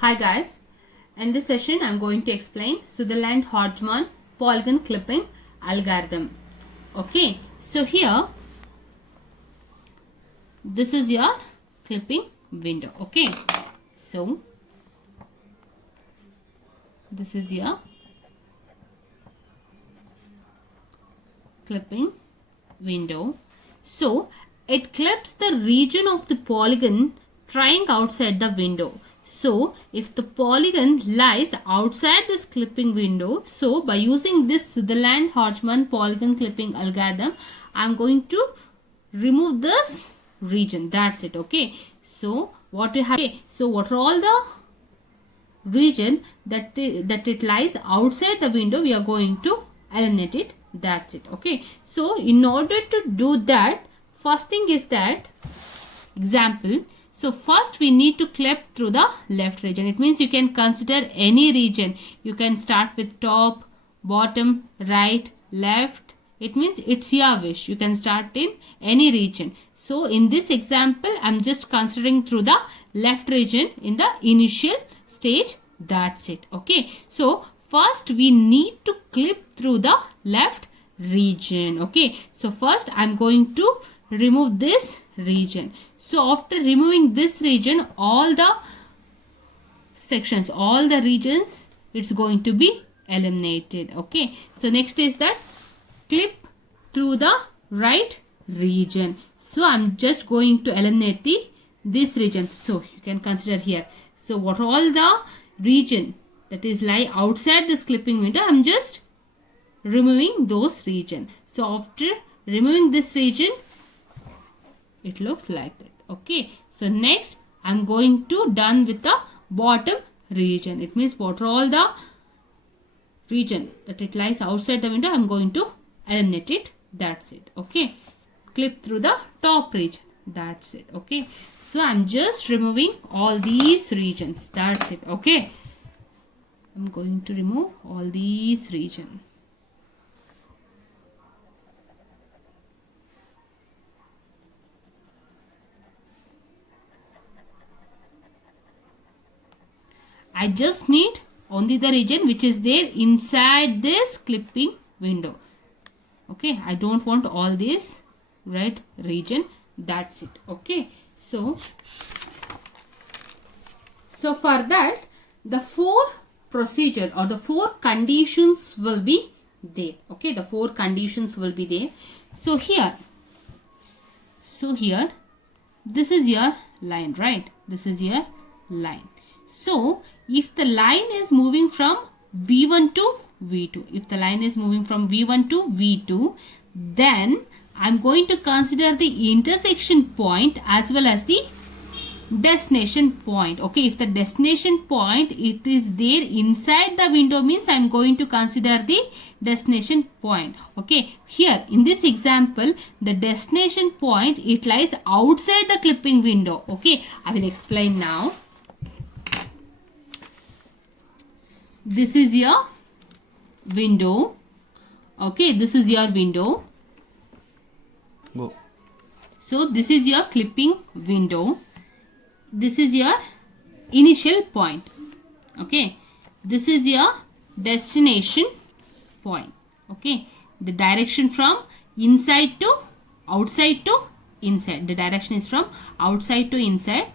Hi guys, in this session I am going to explain Sutherland-Hodgman polygon clipping algorithm. Okay, so here this is your clipping window. Okay, so this is your clipping window. So it clips the region of the polygon trying outside the window. So if the polygon lies outside this clipping window, so by using this Sutherland-Hodgman polygon clipping algorithm, I am going to remove this region. That's it. Okay, so what we have, so what are all the region that it lies outside the window, we are going to eliminate it. That's it. Okay, so in order to do that, first thing is that example. So first we need to clip through the left region. It means you can consider any region. You can start with top, bottom, right, left. It means it's your wish. You can start in any region. So in this example, I'm just considering through the left region in the initial stage. That's it. Okay, so first we need to clip through the left region. Okay, so first I'm going to remove this region. So after removing this region, all the sections, all the regions, it's going to be eliminated. Okay, so next is that clip through the right region. So I'm just going to eliminate this region. So you can consider here. So what all the region that is lie outside this clipping window, I'm just removing those region. So after removing this region, it looks like that. Okay, so next I'm going to done with the bottom region. It means what are all the region that it lies outside the window, I'm going to eliminate it. That's it. Okay, clip through the top region. That's it. Okay, so I'm just removing all these regions. That's it. Okay, I'm going to remove all these regions. I just need only the region which is there inside this clipping window. Okay, I don't want all this right region. That's it. Okay, so for that the four procedure or the four conditions will be there. Okay, the four conditions will be there. So here this is your line, right? This is your line. So if the line is moving from V1 to V2, if the line is moving from V1 to V2, then I'm going to consider the intersection point as well as the destination point. Okay, if the destination point it is there inside the window, means I'm going to consider the destination point. Okay, here in this example, the destination point it lies outside the clipping window. Okay, I will explain now. This is your window. Okay, this is your window. Go. So this is your clipping window. This is your initial point. Okay, this is your destination point. Okay, the direction from inside to outside to inside. The direction is from outside to inside.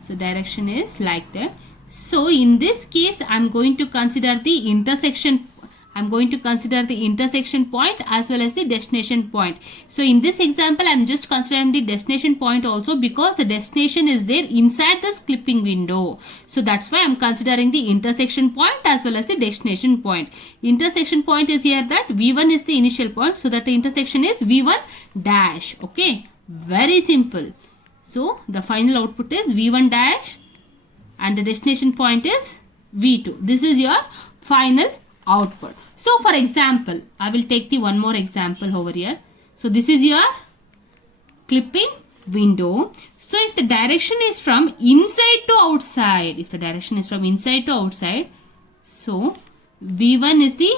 So direction is like that. So in this case, I'm going to consider the intersection. I'm going to consider the intersection point as well as the destination point. So in this example, I'm just considering the destination point also because the destination is there inside this clipping window. So that's why I'm considering the intersection point as well as the destination point. Intersection point is here that V1 is the initial point. So that the intersection is V1 dash. Okay, very simple. So the final output is V1 dash. And the destination point is V2. This is your final output. So for example, I will take the one more example over here. So this is your clipping window. So if the direction is from inside to outside, if the direction is from inside to outside, so V1 is the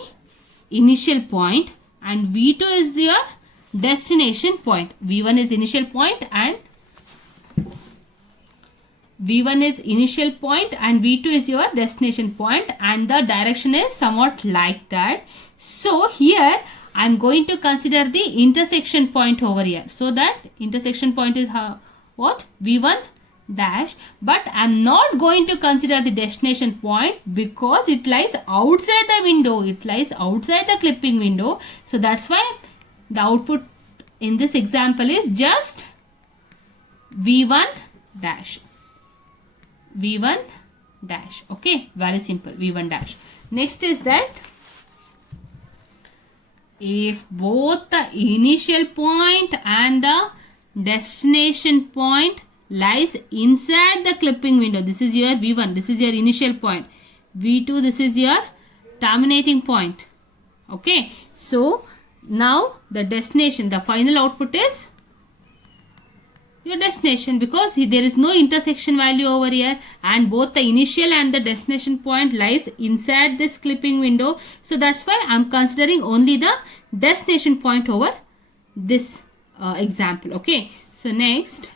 initial point and V2 is your destination point. V1 is initial point and V1 is initial point and V2 is your destination point, and the direction is somewhat like that. So here I am going to consider the intersection point over here. So that intersection point is what? V1 dash, but I am not going to consider the destination point because it lies outside the window. It lies outside the clipping window. So that's why the output in this example is just V1 dash. V1 dash. Okay, very simple. V1 dash. Next is that if both the initial point and the destination point lies inside the clipping window, this is your V1, this is your initial point, V2, this is your terminating point. Okay, so now the destination, the final output is your destination, because there is no intersection value over here and both the initial and the destination point lies inside this clipping window. So that's why I'm considering only the destination point over this example. Okay, so next,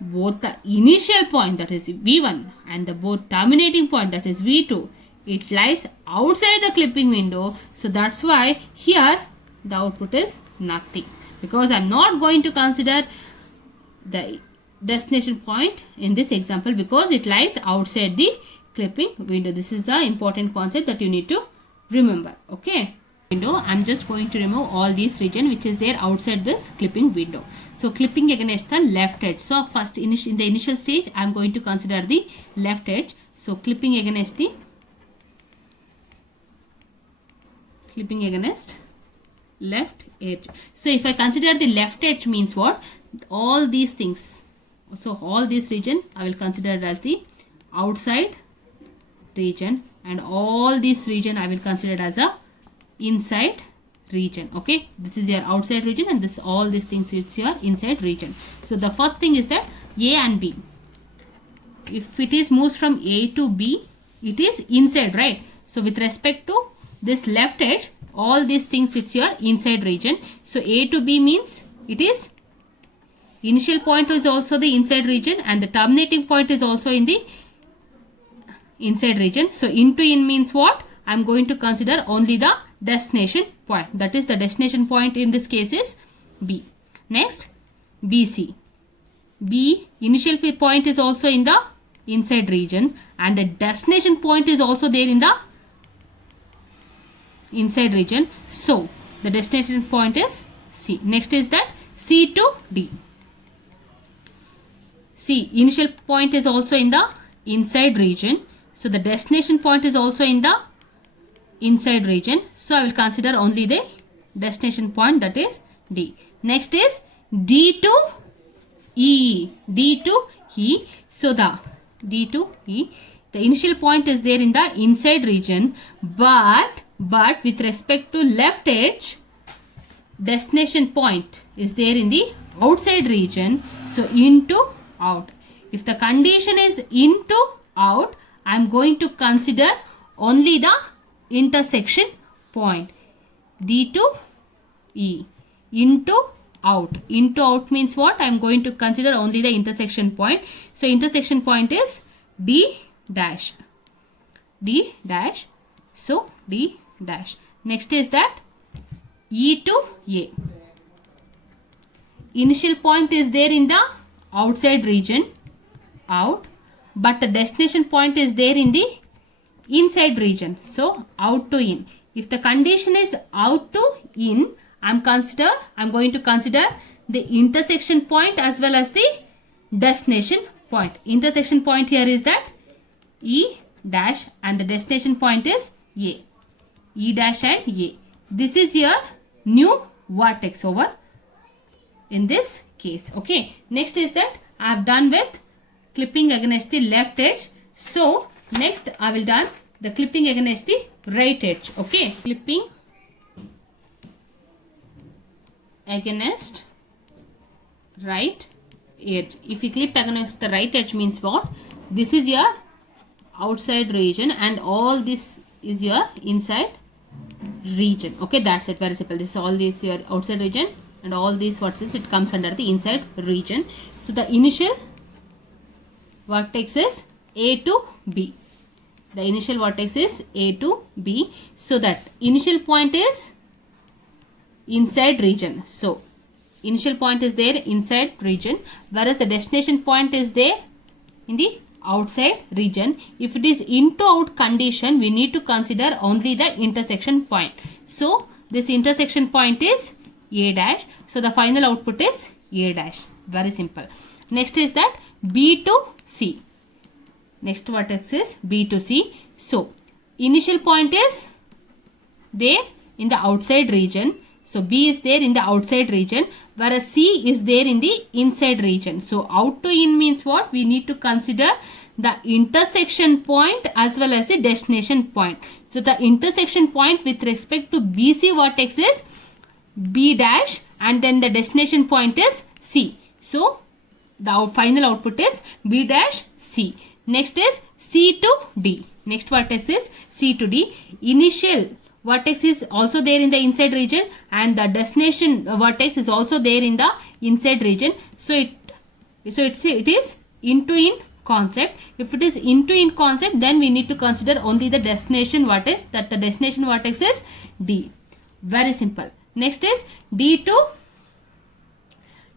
both the initial point, that is V1, and the both terminating point, that is V2, it lies outside the clipping window. So that's why here the output is nothing, because I'm not going to consider the destination point in this example because it lies outside the clipping window. This is the important concept that you need to remember. Okay, window, I'm just going to remove all these region which is there outside this clipping window. So clipping against the left edge. So first in the initial stage I'm going to consider the left edge. So clipping against left edge. So if I consider the left edge means what? All these things. So all this region I will consider it as the outside region, and all this region I will consider it as a inside region. Okay, this is your outside region and this all these things is your inside region. So the first thing is that A and B, if it is moves from A to B, it is inside, right? So with respect to this left edge, all these things it's your inside region. So A to B means it is initial point is also the inside region and the terminating point is also in the inside region. So into in means what? I'm going to consider only the destination point. That is the destination point in this case is B. Next, BC. B initial point is also in the inside region and the destination point is also there in the inside region. So the destination point is C. Next is that C to D. C initial point is also in the inside region. So the destination point is also in the inside region. So I will consider only the destination point, that is D. Next is D to E. D to E. So the D to E, the initial point is there in the inside region, but with respect to left edge, destination point is there in the outside region. So into out. If the condition is into out, I am going to consider only the intersection point. D to E. Into out. Into out means what? I am going to consider only the intersection point. So intersection point is D dash. D dash. So D dash. Next is that E to A. Initial point is there in the outside region, out, but the destination point is there in the inside region. So out to in. If the condition is out to in, I'm going to consider the intersection point as well as the destination point. Intersection point here is that E dash and the destination point is A. E dash and A. This is your new vertex over in this case. Okay, next is that I have done with clipping against the left edge. So next I will done the clipping against the right edge. Okay, clipping against right edge. If you clip against the right edge means what? This is your outside region and all this is your inside region. Okay, that's it, very simple. This is all this your outside region and all these what is it comes under the inside region. So the initial vertex is A to B. The initial vertex is A to B. So that initial point is inside region. So initial point is there inside region, whereas the destination point is there in the outside region. If it is into out condition, we need to consider only the intersection point. So this intersection point is A dash. So the final output is A dash. Very simple. Next is that B to C. Next vertex is B to C. So initial point is there in the outside region. So B is there in the outside region, whereas C is there in the inside region. So out to in means what? We need to consider the intersection point as well as the destination point. So the intersection point with respect to BC vertex is B dash, and then the destination point is C. So the final output is B dash C. Next is C to D. Next vertex is C to D. Initial vertex is also there in the inside region, and the destination vertex is also there in the inside region. So it is into in concept. If it is into in concept, then we need to consider only the destination vertex, that the destination vertex is D. Very simple. Next is D to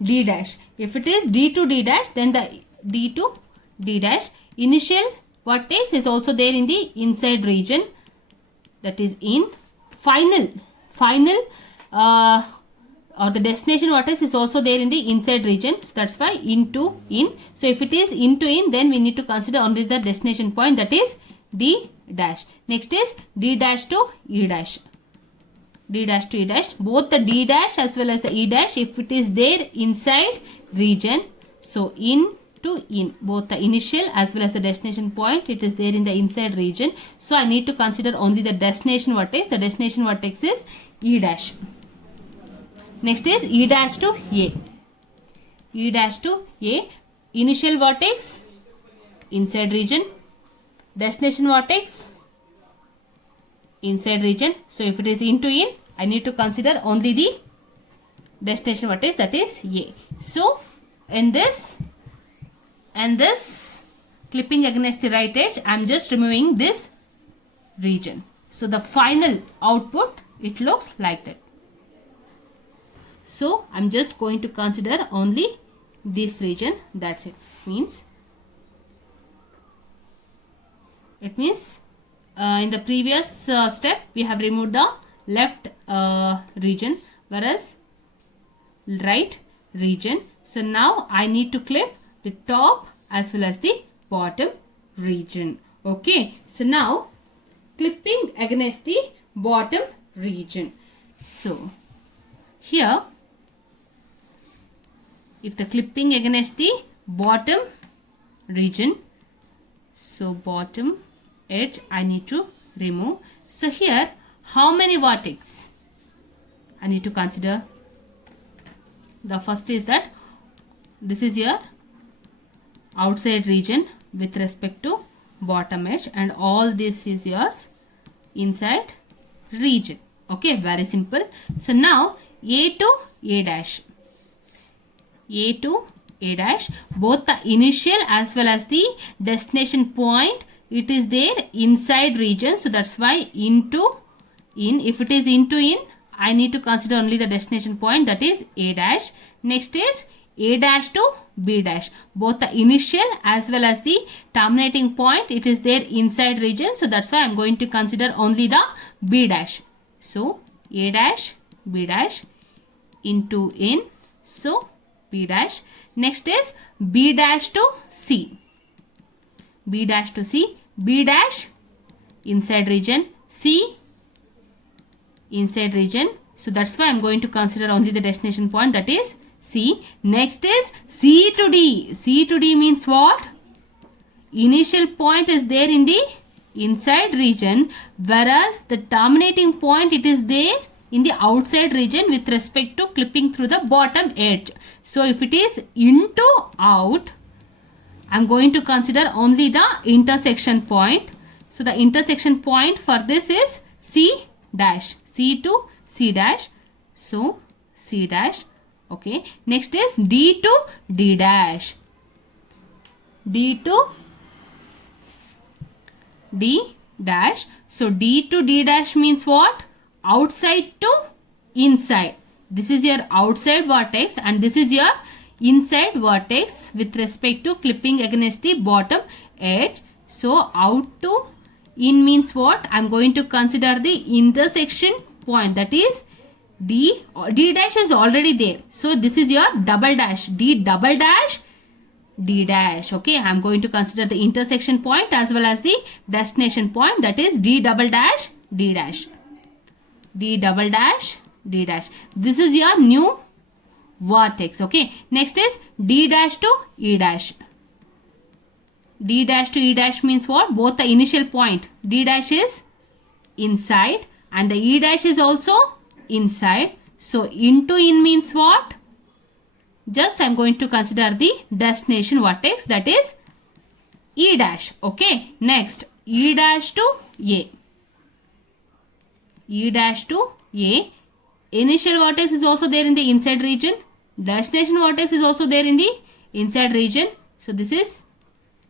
D dash. If it is D to D dash, then the D to D dash, initial vertex is also there in the inside region, that is in. Final or the destination vertex is also there in the inside region. So that's why into in. So if it is into in, then we need to consider only the destination point, that is D dash. Next is D dash to E dash. D dash to E dash. Both the D dash as well as the E dash, if it is there inside region, so in to in, both the initial as well as the destination point, it is there in the inside region. So I need to consider only the destination vertex. The destination vertex is E dash. Next is E dash to A. E dash to A. Initial vertex inside region, destination vertex inside region. So if it is into in, I need to consider only the destination vertex, that is A. So in this and this clipping against the right edge, I am just removing this region. So the final output, it looks like that. So I am just going to consider only this region, that's it. It means in the previous step we have removed the left region, whereas right region. So now I need to clip the top as well as the bottom region. Okay, so now clipping against the bottom region. So here, if the clipping against the bottom region, so bottom edge I need to remove. So here, how many vertex I need to consider? The first is that this is your outside region with respect to bottom edge, and all this is yours inside region. Okay, very simple. So now A to A dash. A to A dash, both the initial as well as the destination point, it is there inside region. So that's why into in. If it is into in, I need to consider only the destination point, that is A dash. Next is A dash to B dash, both the initial as well as the terminating point, it is there inside region. So that's why I am going to consider only the B dash. So A dash, B dash, into in, so B dash. Next is B dash to C. B dash to C. B dash inside region, C inside region. So that's why I am going to consider only the destination point, that is C. Next is C to D. C to D means what? Initial point is there in the inside region, whereas the terminating point, it is there in the outside region with respect to clipping through the bottom edge. So if it is into out, I am going to consider only the intersection point. So the intersection point for this is C dash. C to C dash. So C dash. Okay. Next is D to D dash. D to D dash. So D to D dash means what? Outside to inside. This is your outside vertex and this is your inside vertex with respect to clipping against the bottom edge. So out to in means what? I am going to consider the intersection point, that is D. D dash is already there. So this is your double dash. D double dash D dash. Okay, I am going to consider the intersection point as well as the destination point, that is D double dash D dash. D double dash D dash. This is your new vertex. Okay, next is D dash to E dash. D dash to E dash means what? Both the initial point D dash is inside and the E dash is also inside. So into in means what? Just I am going to consider the destination vertex, that is E dash. Okay, next E dash to A. E dash to A. Initial vertex is also there in the inside region. Destination vertex is also there in the inside region. So this is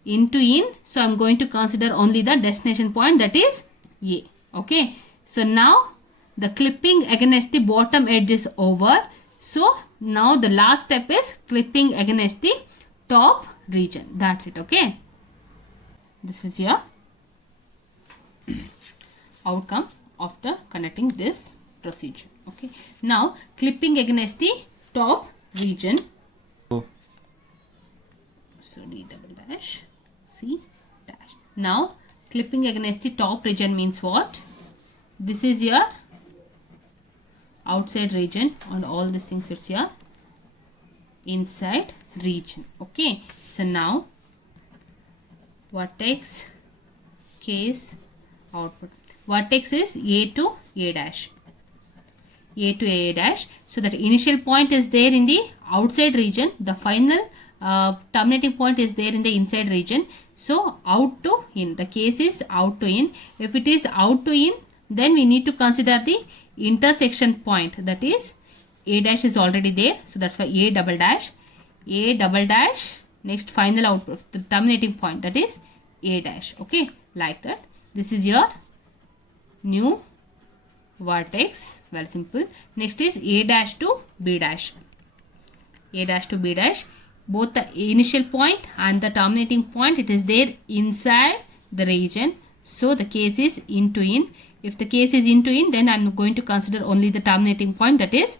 into in. So I am going to consider only the destination point, that is A. Okay. So now the clipping against the bottom edge is over. So now the last step is clipping against the top region. That's it. Okay. This is your outcome after connecting this procedure. Okay. Now clipping against the top region. Go. So D double dash C dash. Now clipping against the top region means what? This is your outside region and all these things it's your inside region. Okay. So now vertex, case, output. Vertex is A to A dash. A to A dash. So that initial point is there in the outside region. The final terminating point is there in the inside region. So out to in. The case is out to in. If it is out to in, then we need to consider the intersection point, that is A dash is already there. So that's why A double dash. A double dash. Next final output, the terminating point, that is A dash. Okay, like that. This is your new vertex. Very simple. Next is A dash to B dash. A dash to B dash. Both the initial point and the terminating point, it is there inside the region. So the case is into in. If the case is into in, then I am going to consider only the terminating point, that is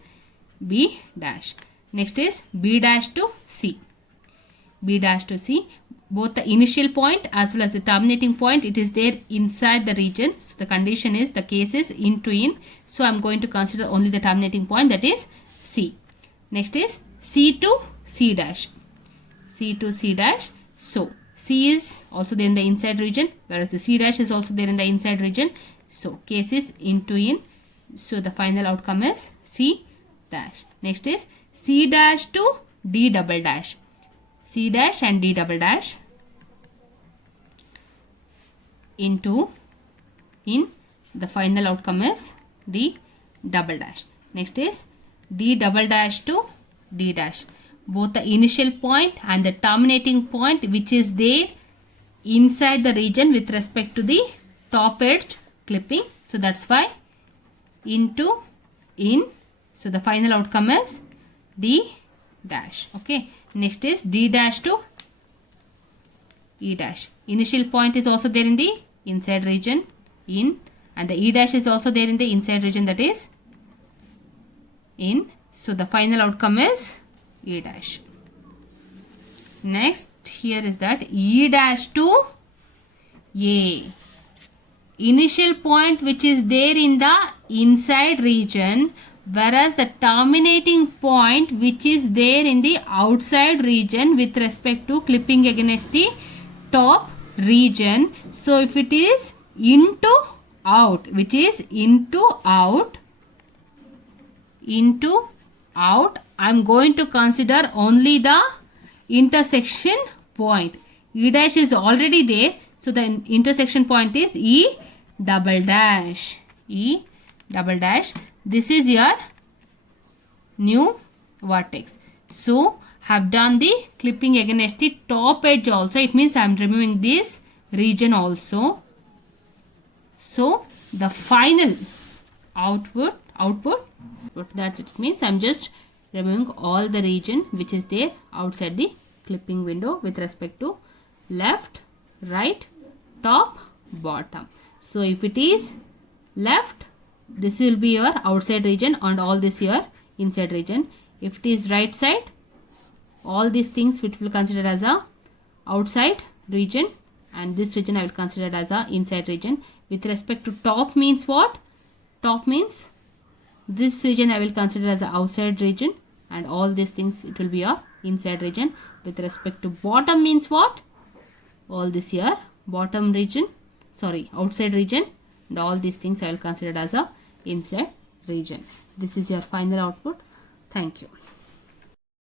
B dash. Next is B dash to C. B dash to C. Both the initial point as well as the terminating point, it is there inside the region. So the condition is the case is into in. So I am going to consider only the terminating point, that is C. Next is C to C dash. C to C dash. So C is also there in the inside region, whereas the C dash is also there in the inside region. So case is into in. So the final outcome is C dash. Next is C dash to D double dash. C dash and D double dash into in. The final outcome is D double dash. Next is D double dash to D dash. Both the initial point and the terminating point, which is there inside the region with respect to the top edge clipping. So that's why into in. So the final outcome is D dash. Okay. Next is D dash to E dash. Initial point is also there in the inside region in, and the E dash is also there in the inside region, that is in. So the final outcome is E dash. Next here is that E dash to A. Initial point which is there in the inside region, whereas the terminating point which is there in the outside region with respect to clipping against the top region. So if it is into out, which is into out, I am going to consider only the intersection point. E dash is already there, so the intersection point is E double dash. E double dash. This is your new vertex. So have done the clipping against the top edge also. It means I am removing this region also. So the final output, that's it. It means I am just removing all the region which is there outside the clipping window with respect to left, right, top, bottom. So if it is left, this will be your outside region and all this here inside region. If it is right side, all these things which will consider as a outside region, and this region I will consider as a inside region. With respect to top means what? Top means this region I will consider as a outside region, and all these things it will be a inside region. With respect to bottom means what? All this here bottom region, sorry, outside region, and all these things I will consider as a inside region. This is your final output. Thank you.